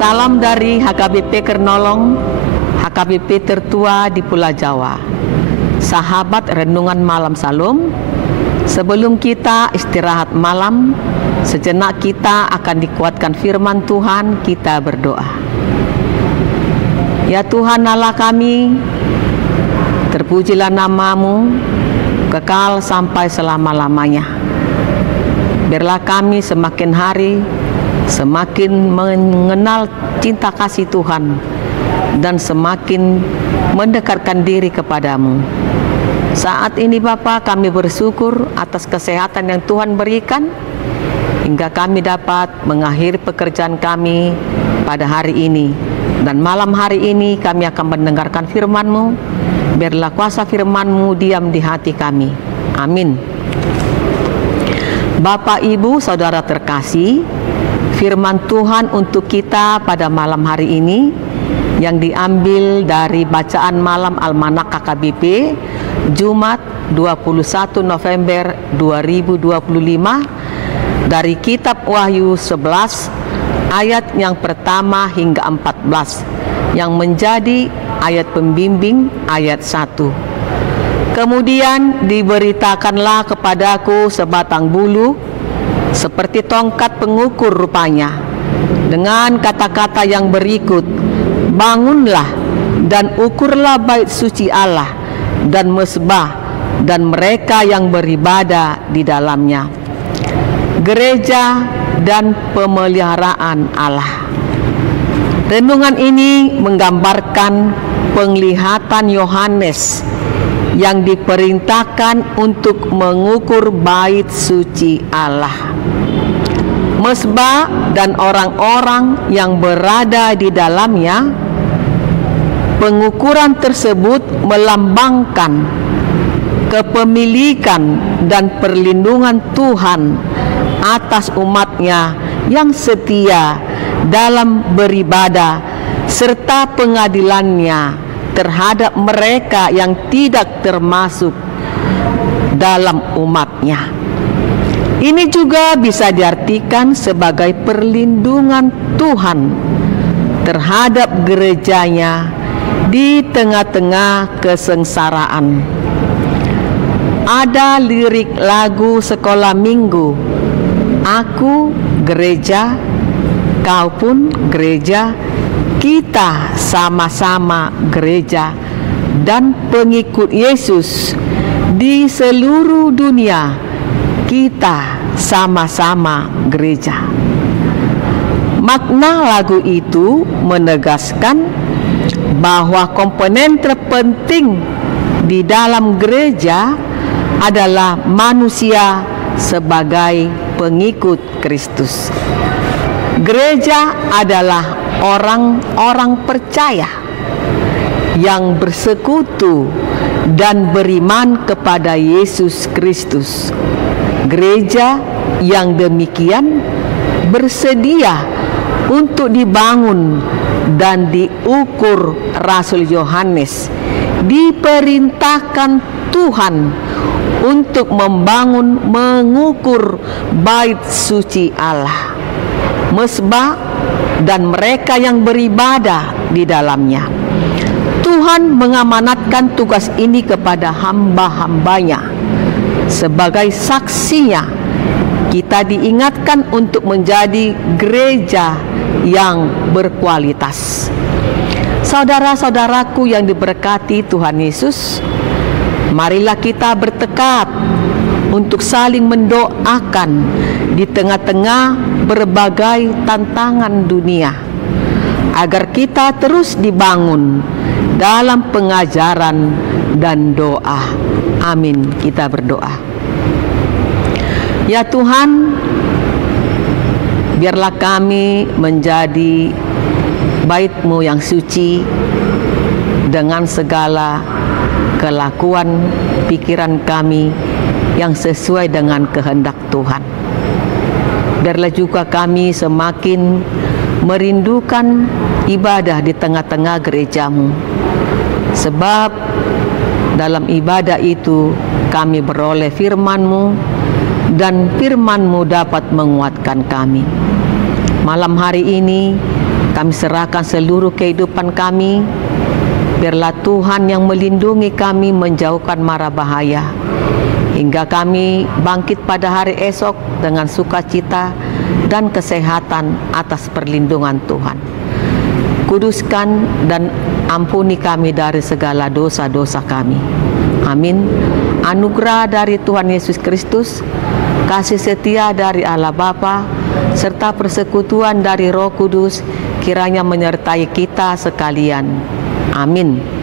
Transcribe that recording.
Salam dari HKBP Kernolong, HKBP tertua di Pulau Jawa. Sahabat Renungan Malam Salum, sebelum kita istirahat malam, sejenak kita akan dikuatkan firman Tuhan. Kita berdoa. Ya Tuhan Allah kami, terpujilah nama-Mu, kekal sampai selama-lamanya. Biarlah kami semakin hari semakin mengenal cinta kasih Tuhan dan semakin mendekatkan diri kepadamu. Saat ini Bapa, kami bersyukur atas kesehatan yang Tuhan berikan hingga kami dapat mengakhiri pekerjaan kami pada hari ini. Dan malam hari ini kami akan mendengarkan firman-Mu. Biarlah kuasa firman-Mu diam di hati kami. Amin. Bapak, Ibu, Saudara terkasih, firman Tuhan untuk kita pada malam hari ini yang diambil dari bacaan malam Almanak KKBP Jumat 21 November 2025 dari kitab Wahyu 11 ayat yang pertama hingga 14 yang menjadi ayat pembimbing ayat 1. Kemudian diberitakanlah kepadaku sebatang bulu seperti tongkat pengukur rupanya, dengan kata-kata yang berikut, bangunlah dan ukurlah bait suci Allah dan mesbah dan mereka yang beribadah di dalamnya, gereja dan pemeliharaan Allah. Renungan ini menggambarkan penglihatan Yohanes yang diperintahkan untuk mengukur bait suci Allah, mesbah dan orang-orang yang berada di dalamnya. Pengukuran tersebut melambangkan kepemilikan dan perlindungan Tuhan atas umatnya yang setia dalam beribadah serta pengadilannya terhadap mereka yang tidak termasuk dalam umatnya. Ini juga bisa diartikan sebagai perlindungan Tuhan terhadap gerejanya di tengah-tengah kesengsaraan. Ada lirik lagu sekolah minggu, aku gereja, kau pun gereja, kita sama-sama gereja dan pengikut Yesus di seluruh dunia. Kita sama-sama gereja. Makna lagu itu menegaskan bahwa komponen terpenting di dalam gereja adalah manusia sebagai pengikut Kristus. Gereja adalah orang-orang percaya yang bersekutu dan beriman kepada Yesus Kristus. Gereja yang demikian bersedia untuk dibangun dan diukur. Rasul Yohanes diperintahkan Tuhan untuk membangun, mengukur bait suci Allah, mesbah dan mereka yang beribadah di dalamnya. Tuhan mengamanatkan tugas ini kepada hamba-hambanya. Sebagai saksinya, kita diingatkan untuk menjadi gereja yang berkualitas. Saudara-saudaraku yang diberkati Tuhan Yesus, marilah kita bertekad untuk saling mendoakan di tengah-tengah berbagai tantangan dunia, agar kita terus dibangun dalam pengajaran dan doa. Amin. Kita berdoa. Ya Tuhan, biarlah kami menjadi bait-Mu yang suci dengan segala kelakuan pikiran kami yang sesuai dengan kehendak Tuhan. Biarlah juga kami semakin merindukan ibadah di tengah-tengah gereja-Mu, sebab dalam ibadah itu kami beroleh firman-Mu dan firman-Mu dapat menguatkan kami. Malam hari ini Kami serahkan seluruh kehidupan kami. Biarlah Tuhan yang melindungi kami menjauhkan mara bahaya, hingga kami bangkit pada hari esok dengan sukacita dan kesehatan atas perlindungan Tuhan. Kuduskan dan ampuni kami dari segala dosa-dosa kami. Amin. Anugerah dari Tuhan Yesus Kristus, kasih setia dari Allah Bapa, serta persekutuan dari Roh Kudus kiranya menyertai kita sekalian. Amin.